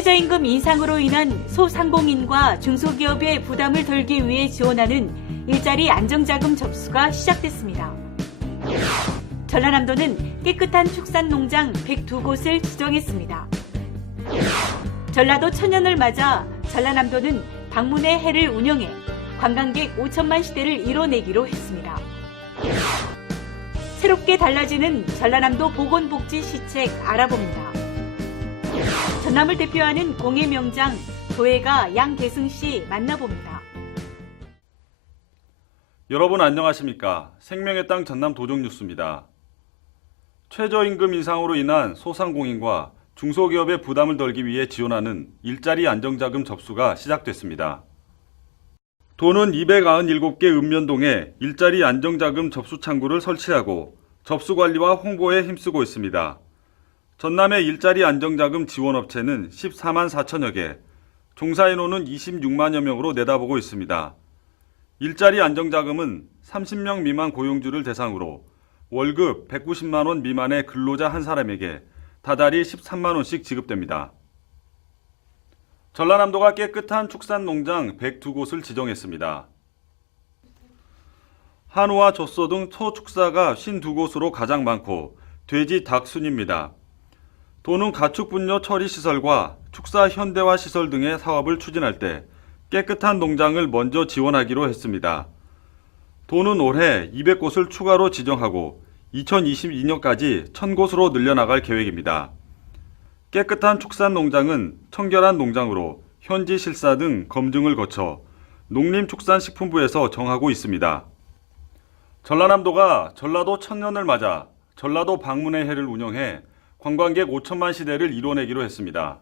최저임금 인상으로 인한 소상공인과 중소기업의 부담을 덜기 위해 지원하는 일자리 안정자금 접수가 시작됐습니다. 전라남도는 깨끗한 축산농장 102곳을 지정했습니다. 전라도 천년을 맞아 전라남도는 방문의 해를 운영해 관광객 5천만 시대를 이뤄내기로 했습니다. 새롭게 달라지는 전라남도 보건복지 시책 알아봅니다. 전남을 대표하는 공예 명장 도예가 양계승 씨 만나봅니다. 여러분 안녕하십니까? 생명의 땅 전남 도정 뉴스입니다. 최저임금 인상으로 인한 소상공인과 중소기업의 부담을 덜기 위해 지원하는 일자리 안정자금 접수가 시작됐습니다. 도는 297개 읍면동에 일자리 안정자금 접수 창구를 설치하고 접수 관리와 홍보에 힘쓰고 있습니다. 전남의 일자리 안정자금 지원업체는 14만 4천여 개, 종사인원은 26만여 명으로 내다보고 있습니다. 일자리 안정자금은 30명 미만 고용주를 대상으로 월급 190만 원 미만의 근로자 한 사람에게 다달이 13만 원씩 지급됩니다. 전라남도가 깨끗한 축산농장 102곳을 지정했습니다. 한우와 젖소 등 소축사가 52곳으로 가장 많고 돼지, 닭 순입니다. 도는 가축분뇨 처리 시설과 축사 현대화 시설 등의 사업을 추진할 때 깨끗한 농장을 먼저 지원하기로 했습니다. 도는 올해 200곳을 추가로 지정하고 2022년까지 1000곳으로 늘려나갈 계획입니다. 깨끗한 축산농장은 청결한 농장으로 현지 실사 등 검증을 거쳐 농림축산식품부에서 정하고 있습니다. 전라남도가 전라도 천년을 맞아 전라도 방문의 해를 운영해 관광객 5천만 시대를 이뤄내기로 했습니다.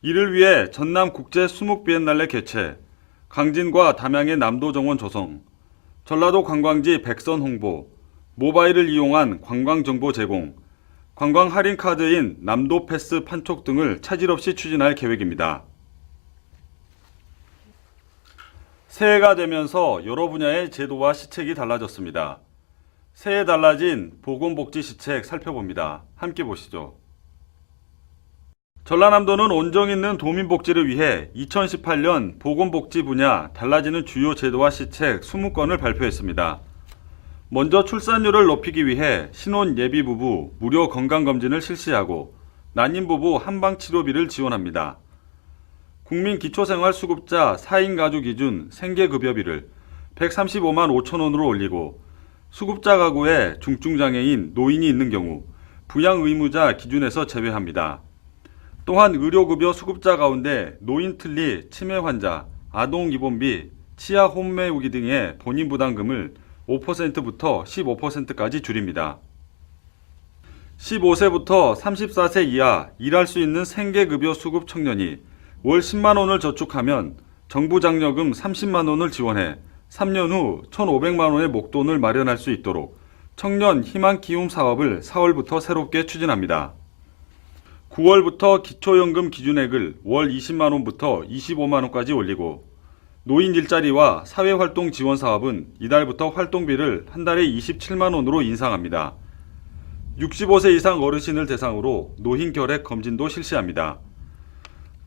이를 위해 전남 국제 수묵 비엔날레 개최, 강진과 담양의 남도정원 조성, 전라도 관광지 백선 홍보, 모바일을 이용한 관광정보 제공, 관광 할인 카드인 남도 패스 판촉 등을 차질 없이 추진할 계획입니다. 새해가 되면서 여러 분야의 제도와 시책이 달라졌습니다. 새해 달라진 보건복지 시책 살펴봅니다. 함께 보시죠. 전라남도는 온정 있는 도민복지를 위해 2018년 보건복지 분야 달라지는 주요 제도와 시책 20건을 발표했습니다. 먼저 출산율을 높이기 위해 신혼 예비 부부 무료 건강검진을 실시하고 난임 부부 한방치료비를 지원합니다. 국민기초생활수급자 4인 가구 기준 생계급여비를 135만 5천 원으로 올리고 수급자 가구에 중증장애인, 노인이 있는 경우 부양의무자 기준에서 제외합니다. 또한 의료급여 수급자 가운데 노인 틀니, 치매 환자, 아동 입원비, 치아 홈메우기 등의 본인 부담금을 5%부터 15%까지 줄입니다. 15세부터 34세 이하 일할 수 있는 생계급여 수급 청년이 월 10만 원을 저축하면 정부 장려금 30만 원을 지원해 3년 후 1,500만 원의 목돈을 마련할 수 있도록 청년 희망 키움 사업을 4월부터 새롭게 추진합니다. 9월부터 기초연금 기준액을 월 20만 원부터 25만 원까지 올리고 노인 일자리와 사회활동 지원 사업은 이달부터 활동비를 한 달에 27만 원으로 인상합니다. 65세 이상 어르신을 대상으로 노인 결핵 검진도 실시합니다.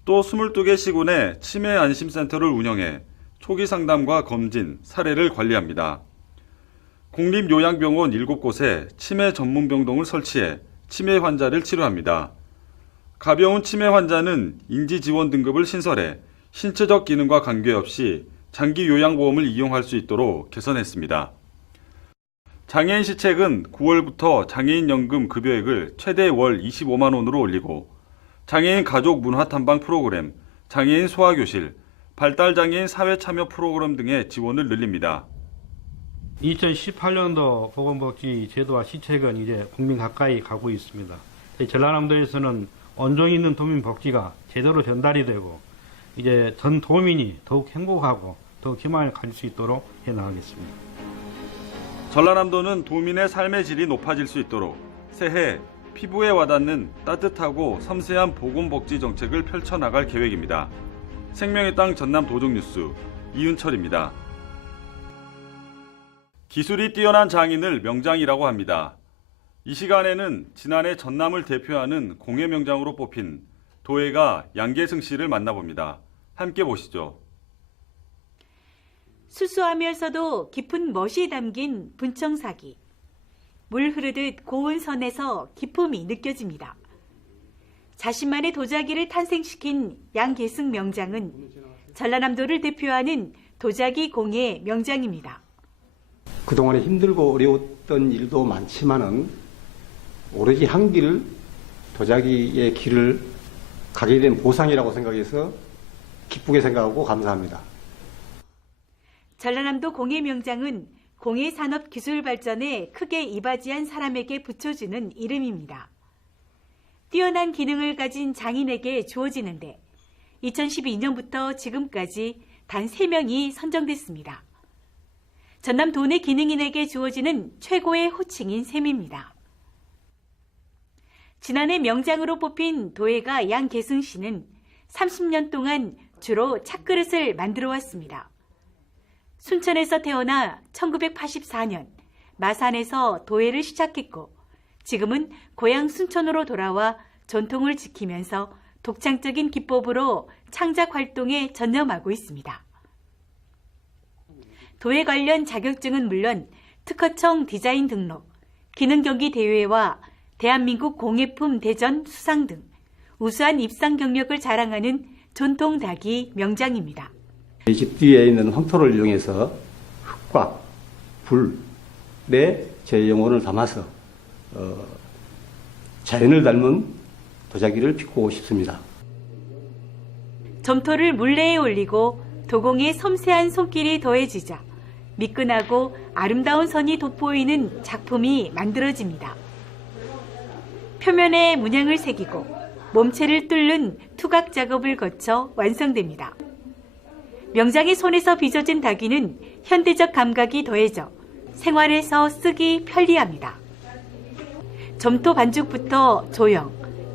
또 22개 시군의 치매 안심센터를 운영해 초기 상담과 검진, 사례를 관리합니다. 공립요양병원 7곳에 치매 전문병동을 설치해 치매 환자를 치료합니다. 가벼운 치매 환자는 인지지원 등급을 신설해 신체적 기능과 관계없이 장기 요양보험을 이용할 수 있도록 개선했습니다. 장애인 시책은 9월부터 장애인연금 급여액을 최대 월 25만 원으로 올리고 장애인 가족 문화 탐방 프로그램, 장애인 소아교실, 발달장애인 사회참여 프로그램 등의 지원을 늘립니다. 2018년도 보건복지 제도와 시책은 이제 국민 가까이 가고 있습니다. 전라남도에서는 온정 있는 도민복지가 제대로 전달이 되고 이제 전 도민이 더욱 행복하고 더욱 희망을 가질 수 있도록 해나가겠습니다. 전라남도는 도민의 삶의 질이 높아질 수 있도록 새해 피부에 와닿는 따뜻하고 섬세한 보건복지 정책을 펼쳐나갈 계획입니다. 생명의 땅 전남 도정뉴스 이윤철입니다. 기술이 뛰어난 장인을 명장이라고 합니다. 이 시간에는 지난해 전남을 대표하는 공예 명장으로 뽑힌 도회가 양계승 씨를 만나봅니다. 함께 보시죠. 수수하면서도 깊은 멋이 담긴 분청사기. 물 흐르듯 고운 선에서 기품이 느껴집니다. 자신만의 도자기를 탄생시킨 양계승 명장은 전라남도를 대표하는 도자기 공예 명장입니다. 그동안에 힘들고 어려웠던 일도 많지만은 오로지 한 길, 도자기의 길을 가게 된 보상이라고 생각해서 기쁘게 생각하고 감사합니다. 전라남도 공예 명장은 공예 산업 기술 발전에 크게 이바지한 사람에게 붙여주는 이름입니다. 뛰어난 기능을 가진 장인에게 주어지는데 2012년부터 지금까지 단 3명이 선정됐습니다. 전남 도내 기능인에게 주어지는 최고의 호칭인 셈입니다. 지난해 명장으로 뽑힌 도예가 양계승 씨는 30년 동안 주로 찻그릇을 만들어 왔습니다. 순천에서 태어나 1984년 마산에서 도예를 시작했고 지금은 고향 순천으로 돌아와 전통을 지키면서 독창적인 기법으로 창작 활동에 전념하고 있습니다. 도예 관련 자격증은 물론 특허청 디자인 등록, 기능경기 대회와 대한민국 공예품 대전 수상 등 우수한 입상 경력을 자랑하는 전통닭이 명장입니다. 이 집 뒤에 있는 황토를 이용해서 흙과 불에 제 영혼을 담아서 자연을 닮은 도자기를 피우고 싶습니다. 점토를 물레에 올리고 도공의 섬세한 손길이 더해지자 미끈하고 아름다운 선이 돋보이는 작품이 만들어집니다. 표면에 문양을 새기고 몸체를 뚫는 투각 작업을 거쳐 완성됩니다. 명장의 손에서 빚어진 닭이는 현대적 감각이 더해져 생활에서 쓰기 편리합니다. 점토 반죽부터 조형,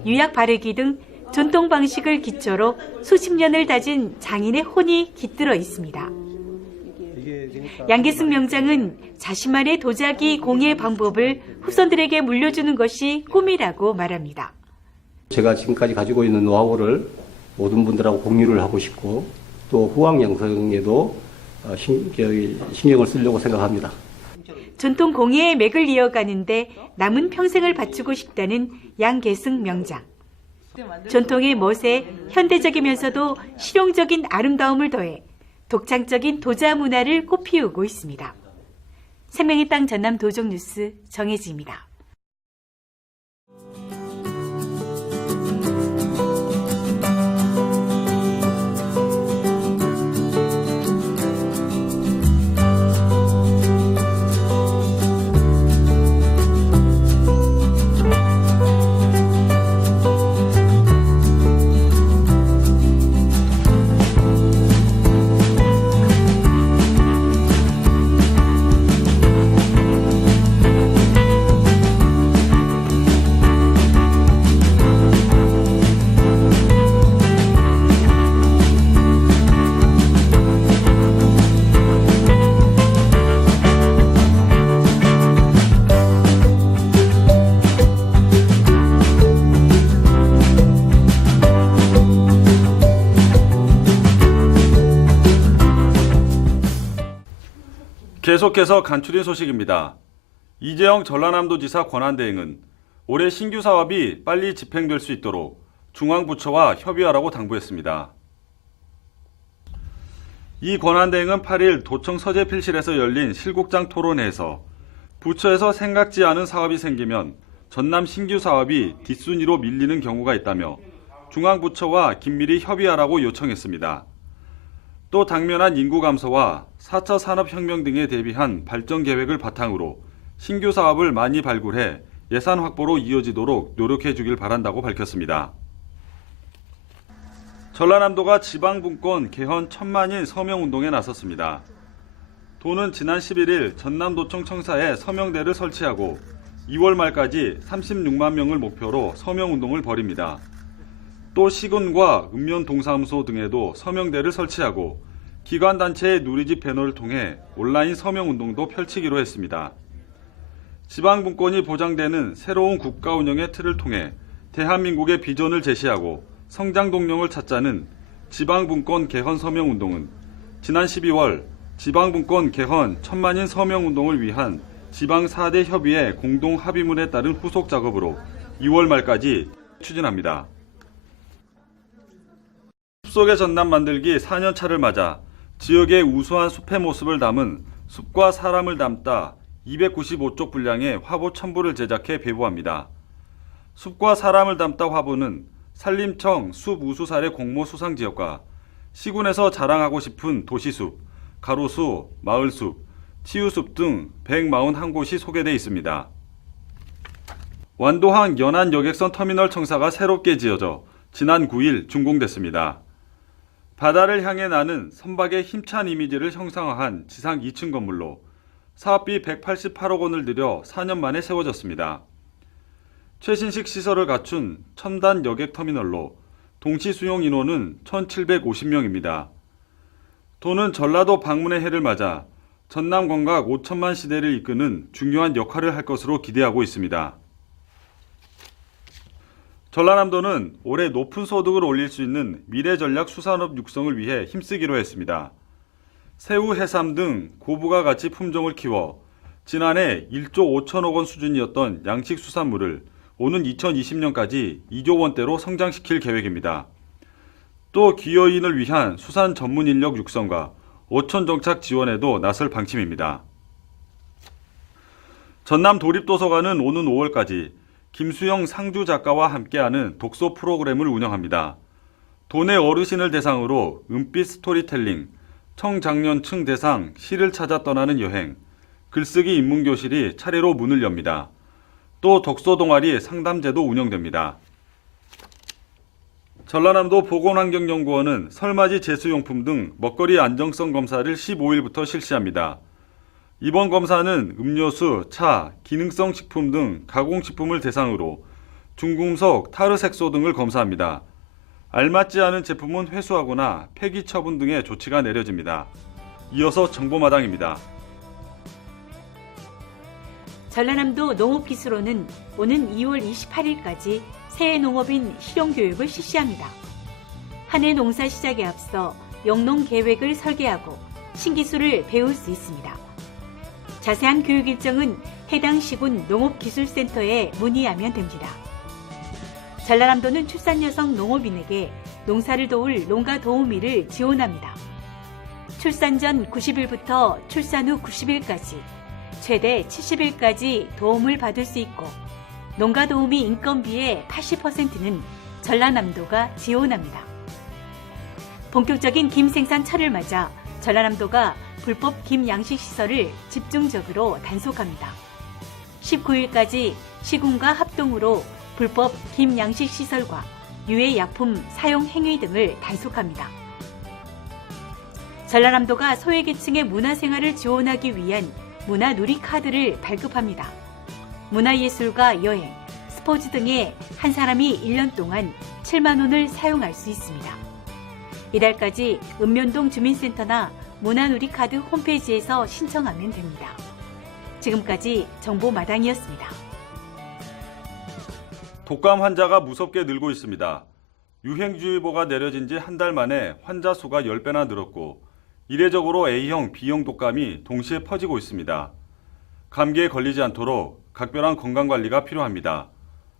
유약 바르기 등 전통 방식을 기초로 수십 년을 다진 장인의 혼이 깃들어 있습니다. 양계승 명장은 자신만의 도자기 공예 방법을 후손들에게 물려주는 것이 꿈이라고 말합니다. 제가 지금까지 가지고 있는 노하우를 모든 분들하고 공유를 하고 싶고 또 후왕 양성에도 신경을 쓰려고 생각합니다. 전통 공예의 맥을 이어가는데 남은 평생을 바치고 싶다는 양계승 명장. 전통의 멋에 현대적이면서도 실용적인 아름다움을 더해 독창적인 도자 문화를 꽃피우고 있습니다. 생명의 땅 전남 도적 뉴스 정혜지입니다. 계속해서 간추린 소식입니다. 이재영 전라남도지사 권한대행은 올해 신규 사업이 빨리 집행될 수 있도록 중앙부처와 협의하라고 당부했습니다. 이 권한대행은 8일 도청 서재필실에서 열린 실국장 토론회에서 부처에서 생각지 않은 사업이 생기면 전남 신규 사업이 뒷순위로 밀리는 경우가 있다며 중앙부처와 긴밀히 협의하라고 요청했습니다. 또 당면한 인구 감소와 4차 산업혁명 등에 대비한 발전 계획을 바탕으로 신규 사업을 많이 발굴해 예산 확보로 이어지도록 노력해 주길 바란다고 밝혔습니다. 전라남도가 지방분권 개헌 천만인 서명운동에 나섰습니다. 도는 지난 11일 전남도청 청사에 서명대를 설치하고 2월 말까지 36만 명을 목표로 서명운동을 벌입니다. 또 시군과 읍면동사무소 등에도 서명대를 설치하고 기관단체의 누리집 배너를 통해 온라인 서명운동도 펼치기로 했습니다. 지방분권이 보장되는 새로운 국가 운영의 틀을 통해 대한민국의 비전을 제시하고 성장 동력을 찾자는 지방분권 개헌 서명운동은 지난 12월 지방분권 개헌 천만인 서명운동을 위한 지방 4대 협의회 공동 합의문에 따른 후속 작업으로 2월 말까지 추진합니다. 숲속의 전남 만들기 4년차를 맞아 지역의 우수한 숲의 모습을 담은 숲과 사람을 담다 295쪽 분량의 화보 1000부를 제작해 배부합니다. 숲과 사람을 담다 화보는 산림청 숲우수사례 공모 수상지역과 시군에서 자랑하고 싶은 도시숲, 가로수, 마을숲, 치유숲 등 141곳이 소개되어 있습니다. 완도항 연안 여객선 터미널 청사가 새롭게 지어져 지난 9일 준공됐습니다. 바다를 향해 나는 선박의 힘찬 이미지를 형상화한 지상 2층 건물로 사업비 188억 원을 들여 4년 만에 세워졌습니다. 최신식 시설을 갖춘 첨단 여객 터미널로 동시 수용 인원은 1,750명입니다. 도는 전라도 방문의 해를 맞아 전남 관광 5천만 시대를 이끄는 중요한 역할을 할 것으로 기대하고 있습니다. 전라남도는 올해 높은 소득을 올릴 수 있는 미래전략 수산업 육성을 위해 힘쓰기로 했습니다. 새우, 해삼 등 고부가 가치 품종을 키워 지난해 1조 5천억 원 수준이었던 양식수산물을 오는 2020년까지 2조 원대로 성장시킬 계획입니다. 또 기여인을 위한 수산 전문 인력 육성과 어촌 정착 지원에도 나설 방침입니다. 전남 도립도서관은 오는 5월까지 김수영 상주 작가와 함께하는 독서 프로그램을 운영합니다. 도내 어르신을 대상으로 은빛 스토리텔링, 청장년층 대상 시를 찾아 떠나는 여행, 글쓰기 입문교실이 차례로 문을 엽니다. 또 독서 동아리 상담제도 운영됩니다. 전라남도 보건환경연구원은 설맞이 제수용품 등 먹거리 안정성 검사를 15일부터 실시합니다. 이번 검사는 음료수, 차, 기능성 식품 등 가공식품을 대상으로 중금속, 타르색소 등을 검사합니다. 알맞지 않은 제품은 회수하거나 폐기 처분 등의 조치가 내려집니다. 이어서 정보마당입니다. 전라남도 농업기술원은 오는 2월 28일까지 새해 농업인 실용교육을 실시합니다. 한 해 농사 시작에 앞서 영농 계획을 설계하고 신기술을 배울 수 있습니다. 자세한 교육 일정은 해당 시군 농업기술센터에 문의하면 됩니다. 전라남도는 출산 여성 농업인에게 농사를 도울 농가 도우미를 지원합니다. 출산 전 90일부터 출산 후 90일까지 최대 70일까지 도움을 받을 수 있고 농가 도우미 인건비의 80%는 전라남도가 지원합니다. 본격적인 김 생산철을 맞아 전라남도가 불법 김 양식 시설을 집중적으로 단속합니다. 19일까지 시군과 합동으로 불법 김 양식 시설과 유해 약품 사용 행위 등을 단속합니다. 전라남도가 소외계층의 문화생활을 지원하기 위한 문화누리 카드를 발급합니다. 문화예술과 여행, 스포츠 등에 한 사람이 1년 동안 7만 원을 사용할 수 있습니다. 이달까지 읍면동 주민센터나 문화누리 카드 홈페이지에서 신청하면 됩니다. 지금까지 정보마당이었습니다. 독감 환자가 무섭게 늘고 있습니다. 유행주의보가 내려진 지 한 달 만에 환자 수가 10배나 늘었고 이례적으로 A형, B형 독감이 동시에 퍼지고 있습니다. 감기에 걸리지 않도록 각별한 건강관리가 필요합니다.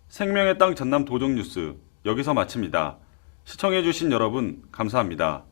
생명의 땅 전남 도정뉴스 여기서 마칩니다. 시청해주신 여러분 감사합니다.